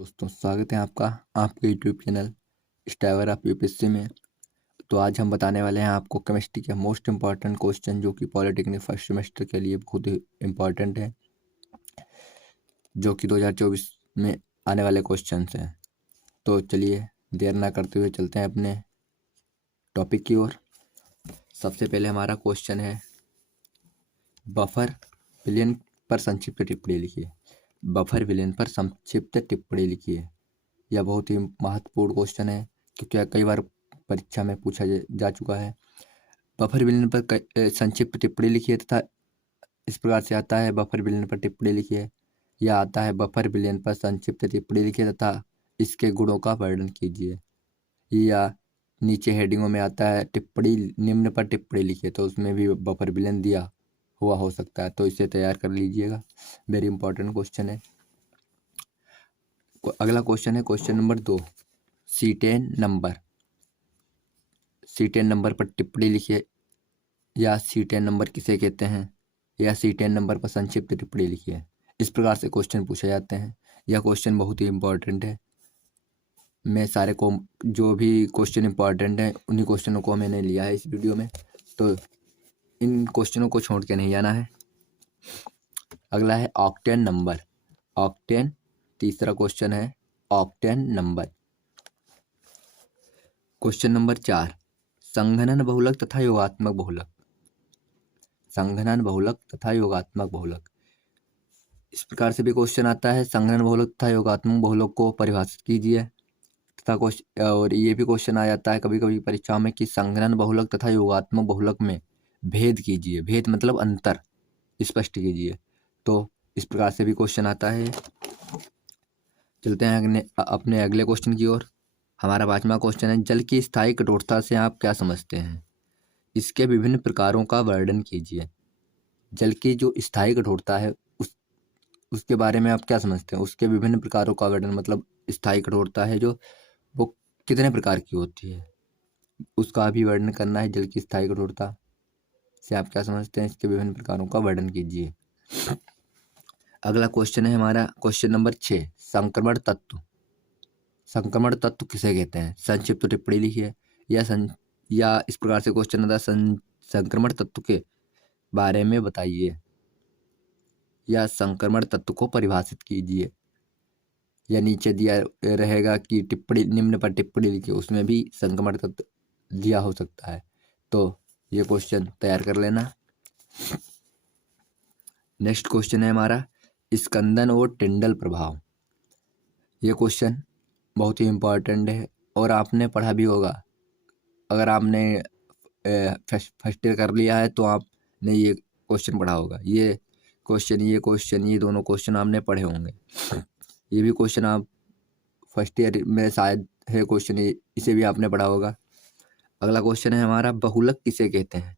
दोस्तों स्वागत है आपका आपके यूट्यूब चैनल स्टाइवर ऑफ यूपीएससी में। तो आज हम बताने वाले हैं आपको केमिस्ट्री के मोस्ट इम्पॉर्टेंट क्वेश्चन जो कि पॉलिटेक्निक फर्स्ट सेमेस्टर के लिए बहुत ही इम्पॉर्टेंट है, जो कि 2024 में आने वाले क्वेश्चन हैं। तो चलिए देर ना करते हुए चलते हैं अपने टॉपिक की ओर। सबसे पहले हमारा क्वेश्चन है, बफर विलयन पर संक्षिप्त टिप्पणी लिखिए। बफर विलयन पर संक्षिप्त टिप्पणी लिखिए। यह बहुत ही महत्वपूर्ण क्वेश्चन है क्योंकि कई बार परीक्षा में पूछा जा चुका है। बफर विलयन पर संक्षिप्त टिप्पणी लिखिए तथा इस प्रकार से आता है, बफर विलयन पर टिप्पणी लिखिए। यह आता है, बफर विलयन पर संक्षिप्त टिप्पणी लिखिए तथा इसके गुणों का वर्णन कीजिए। या नीचे हेडिंगों में आता है, टिप्पणी निम्न पर टिप्पणी लिखिए, तो उसमें भी बफर विलयन दिया हुआ हो सकता है, तो इसे तैयार कर लीजिएगा। वेरी इंपॉर्टेंट क्वेश्चन है। अगला क्वेश्चन है question number 2, C10 number. C10 number पर टिप्पणी लिखिए। या C10 नंबर किसे कहते हैं, या C10 नंबर पर संक्षिप्त टिप्पणी लिखिए। इस प्रकार से क्वेश्चन पूछे जाते हैं। यह क्वेश्चन बहुत ही इम्पोर्टेंट है। मैं सारे को जो भी क्वेश्चन इम्पोर्टेंट है उन्हीं क्वेश्चनों को मैंने लिया है इस वीडियो में, तो इन क्वेश्चनों को छोड़ के नहीं जाना है। अगला है ऑक्टेन नंबर। ऑक्टेन, तीसरा क्वेश्चन है ऑक्टेन नंबर। क्वेश्चन नंबर 4, संघनन बहुलक तथा योगात्मक बहुलक। संघनन बहुलक तथा योगात्मक बहुलक, इस प्रकार से भी क्वेश्चन आता है, संघनन बहुलक तथा योगात्मक बहुलक को परिभाषित कीजिए। तथा क्वेश्चन, और ये भी क्वेश्चन आ जाता है कभी कभी परीक्षा में कि संघनन बहुलक तथा योगात्मक बहुलक में भेद कीजिए। भेद मतलब अंतर स्पष्ट कीजिए। तो इस प्रकार से भी क्वेश्चन आता है। चलते हैं अपने अगले क्वेश्चन की ओर। हमारा 5वां क्वेश्चन है, जल की स्थायी कठोरता से आप क्या समझते हैं? इसके विभिन्न प्रकारों का वर्णन कीजिए। जल की जो स्थायी कठोरता है उसके बारे में आप क्या समझते हैं? उसके विभिन्न प्रकारों का वर्णन, मतलब स्थायी कठोरता है जो, वो कितने प्रकार की होती है उसका भी वर्णन करना है। जल की स्थायी कठोरता से आप क्या समझते हैं? इसके विभिन्न प्रकारों का वर्णन कीजिए। अगला क्वेश्चन है हमारा क्वेश्चन नंबर 6, संक्रमण तत्व। संक्रमण तत्व किसे कहते हैं? संक्षिप्त टिप्पणी लिखिए। या इस प्रकार से क्वेश्चन आता है, संक्रमण तत्व के बारे में बताइए, या संक्रमण तत्व को परिभाषित कीजिए। या नीचे दिया रहेगा कि टिप्पणी निम्न पर टिप्पणी लिखिए, उसमें भी संक्रमण तत्व दिया हो सकता है, तो ये क्वेश्चन तैयार कर लेना। नेक्स्ट क्वेश्चन है हमारा, स्कंदन और टिंडल प्रभाव। ये क्वेश्चन बहुत ही इम्पोर्टेंट है और आपने पढ़ा भी होगा। अगर आपने फर्स्ट ईयर कर लिया है तो आपने ये क्वेश्चन पढ़ा होगा। ये दोनों क्वेश्चन आपने पढ़े होंगे। ये भी क्वेश्चन आप फर्स्ट ईयर में शायद है क्वेश्चन, इसे भी आपने पढ़ा होगा। अगला क्वेश्चन है हमारा, बहुलक किसे कहते हैं?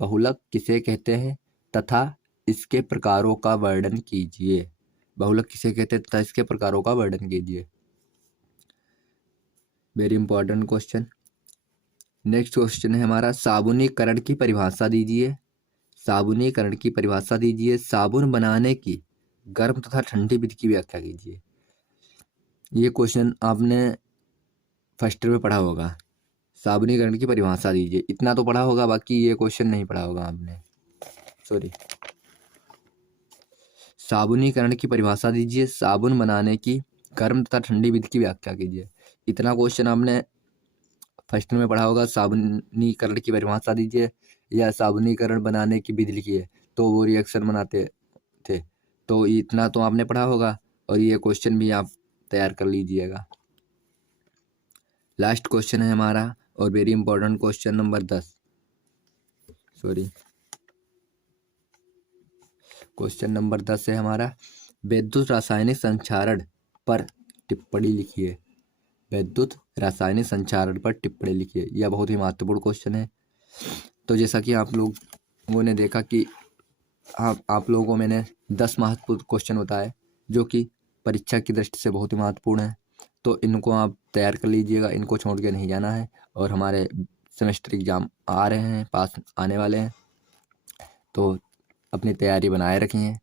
बहुलक किसे कहते हैं तथा इसके प्रकारों का वर्णन कीजिए। बहुलक किसे कहते हैं तथा इसके प्रकारों का वर्णन कीजिए। Very important question. Next question है हमारा, साबुनीकरण की परिभाषा दीजिए। साबुनीकरण की परिभाषा दीजिए। साबुन बनाने की गर्म तथा ठंडी विधि की व्याख्या कीजिए। ये क्वेश्चन आपने फर्स्ट ईयर में पढ़ा होगा। साबुनीकरण की परिभाषा दीजिए, इतना तो पढ़ा होगा, बाकी ये क्वेश्चन नहीं पढ़ा होगा आपने, सॉरी। साबुनीकरण की परिभाषा दीजिए। साबुन बनाने की गर्म तथा ठंडी विधि की व्याख्या कीजिए। इतना क्वेश्चन आपने फर्स्ट में पढ़ा होगा। साबुनीकरण की परिभाषा दीजिए या साबुनीकरण बनाने की विधि लिखिए तो वो रिएक्शन बनाते थे, तो इतना तो आपने पढ़ा होगा और ये क्वेश्चन भी आप तैयार कर लीजिएगा। लास्ट क्वेश्चन है हमारा और very important question number 10, sorry, question number 10 है हमारा, विद्युत रासायनिक संचारण पर टिप्पणी लिखिए। विद्युत रासायनिक संचारण पर टिप्पणी लिखिए। यह बहुत ही महत्वपूर्ण क्वेश्चन है। तो जैसा कि आप लोगों ने देखा कि आप लोगों को मैंने 10 महत्वपूर्ण क्वेश्चन बताए जो कि परीक्षा की दृष्टि से बहुत ही महत्वपूर्ण है, तो इनको आप तैयार कर लीजिएगा। इनको छोड़ के नहीं जाना है। और हमारे सेमेस्टर एग्जाम आ रहे हैं, पास आने वाले हैं, तो अपनी तैयारी बनाए रखिए।